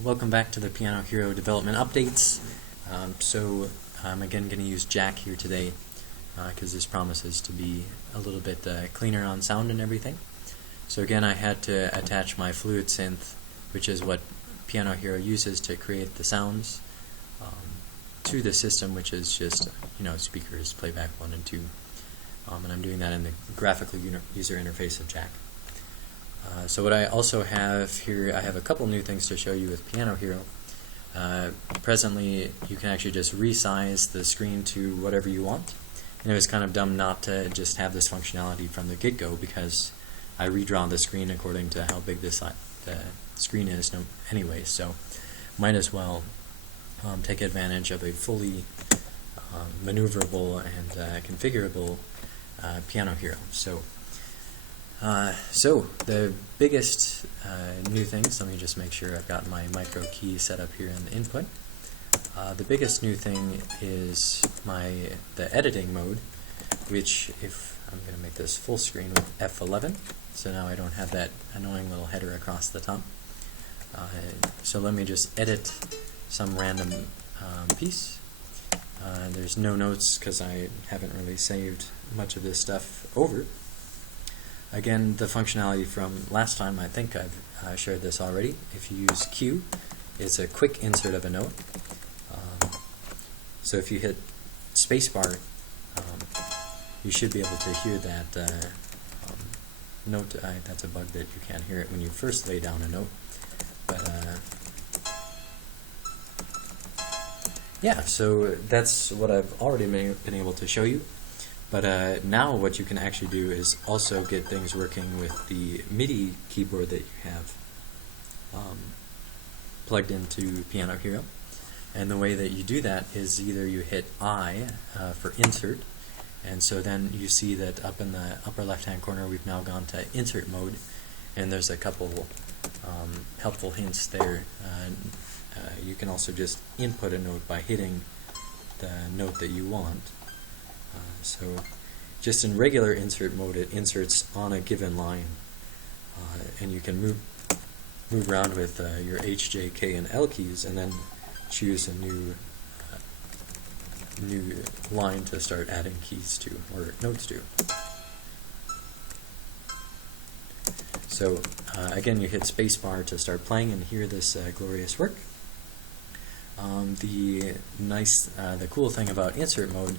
Welcome back to the PyanoH3ro development updates. I'm again going to use Jack here today because this promises to be a little bit cleaner on sound and everything. So again, I had to attach my fluid synth, which is what PyanoH3ro uses to create the sounds, to the system, which is just speakers, playback 1 and 2. And I'm doing that in the graphical user interface of Jack. So what I also have here, I have a couple new things to show you with PyanoH3ro. Presently, you can actually just resize the screen to whatever you want. And it was kind of dumb not to just have this functionality from the get-go because I redraw the screen according to how big the screen is anyway. So might as well take advantage of a fully maneuverable and configurable PyanoH3ro. So the biggest new things, let me just make sure I've got my micro key set up here in the input. The biggest new thing is the editing mode, which if I'm going to make this full screen with F11, so now I don't have that annoying little header across the top. So let me just edit some random piece. There's no notes because I haven't really saved much of this stuff over. Again, the functionality from last time, I think I've shared this already. If you use Q, it's a quick insert of a note. So if you hit spacebar, you should be able to hear that note. That's a bug that you can't hear it when you first lay down a note. But yeah, so that's what I've already been able to show you. But now what you can actually do is also get things working with the MIDI keyboard that you have plugged into PyanoH3ro. And the way that you do that is either you hit I for insert, and so then you see that up in the upper left-hand corner we've now gone to insert mode, and there's a couple helpful hints there. You can also just input a note by hitting the note that you want. So just in regular insert mode, it inserts on a given line, and you can move around with your H, J, K, and L keys, and then choose a new line to start adding keys to, or notes to. So again, you hit spacebar to start playing and hear this glorious work. The cool thing about insert mode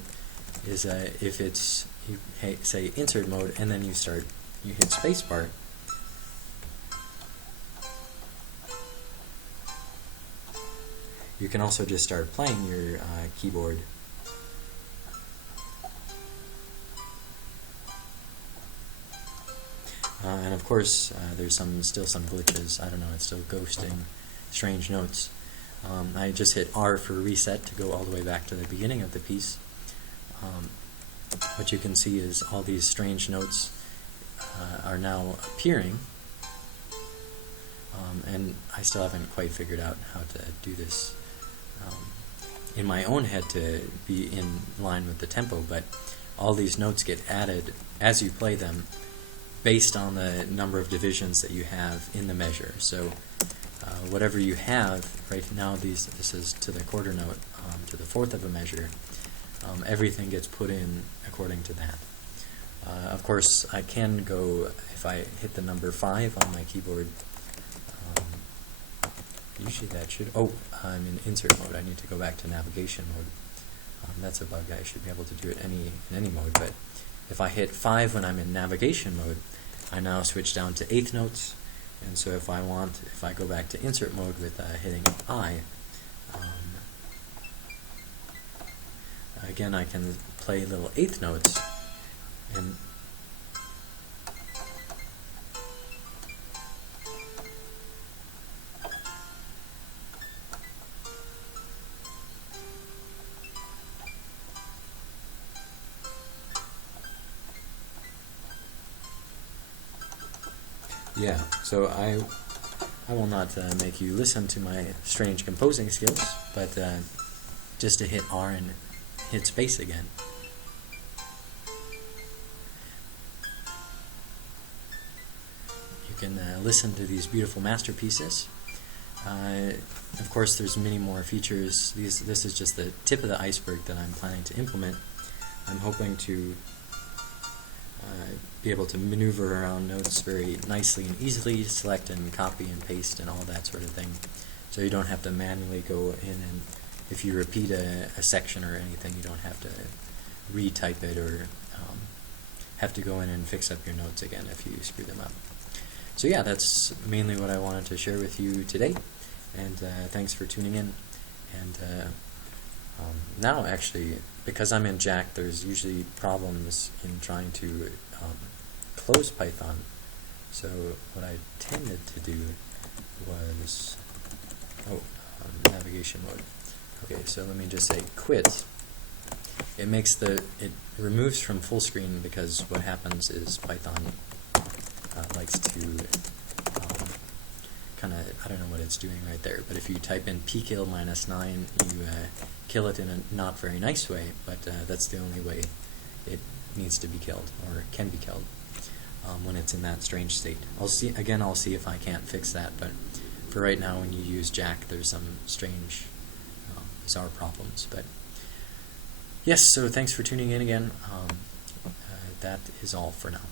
is if it's, you say insert mode and then you hit spacebar, you can also just start playing your keyboard. And of course there's still some glitches. I don't know, it's still ghosting strange notes. I just hit R for reset to go all the way back to the beginning of the piece. What you can see is all these strange notes are now appearing, and I still haven't quite figured out how to do this in my own head to be in line with the tempo, but all these notes get added as you play them based on the number of divisions that you have in the measure. So whatever you have right now, this is to the quarter note, to the fourth of a measure. Everything gets put in according to that. Of course, I can go, if I hit the number 5 on my keyboard, usually that should, I'm in insert mode. I need to go back to navigation mode. That's a bug. I should be able to do it in any mode, but if I hit 5 when I'm in navigation mode, I now switch down to 8th notes, and so if I go back to insert mode with hitting I, again, I can play little 8th notes, and yeah, so I will not make you listen to my strange composing skills, but just to hit R and hit space again. You can listen to these beautiful masterpieces. Of course, there's many more features. This is just the tip of the iceberg that I'm planning to implement. I'm hoping to be able to maneuver around notes very nicely and easily, select and copy and paste and all that sort of thing. So you don't have to manually go in, and if you repeat a section or anything, you don't have to retype it or have to go in and fix up your notes again if you screw them up. So yeah, that's mainly what I wanted to share with you today, and thanks for tuning in. And now actually, because I'm in Jack, there's usually problems in trying to close Python. So what I tended to do was, navigation mode. Okay, so let me just say quit. It removes from full screen, because what happens is Python likes to kind of, I don't know what it's doing right there, but if you type in pkill -9, you kill it in a not very nice way, but that's the only way it needs to be killed, or can be killed, when it's in that strange state. I'll see if I can't fix that, but for right now, when you use Jack, there's some strange, bizarre problems. But yes, so thanks for tuning in again. That is all for now.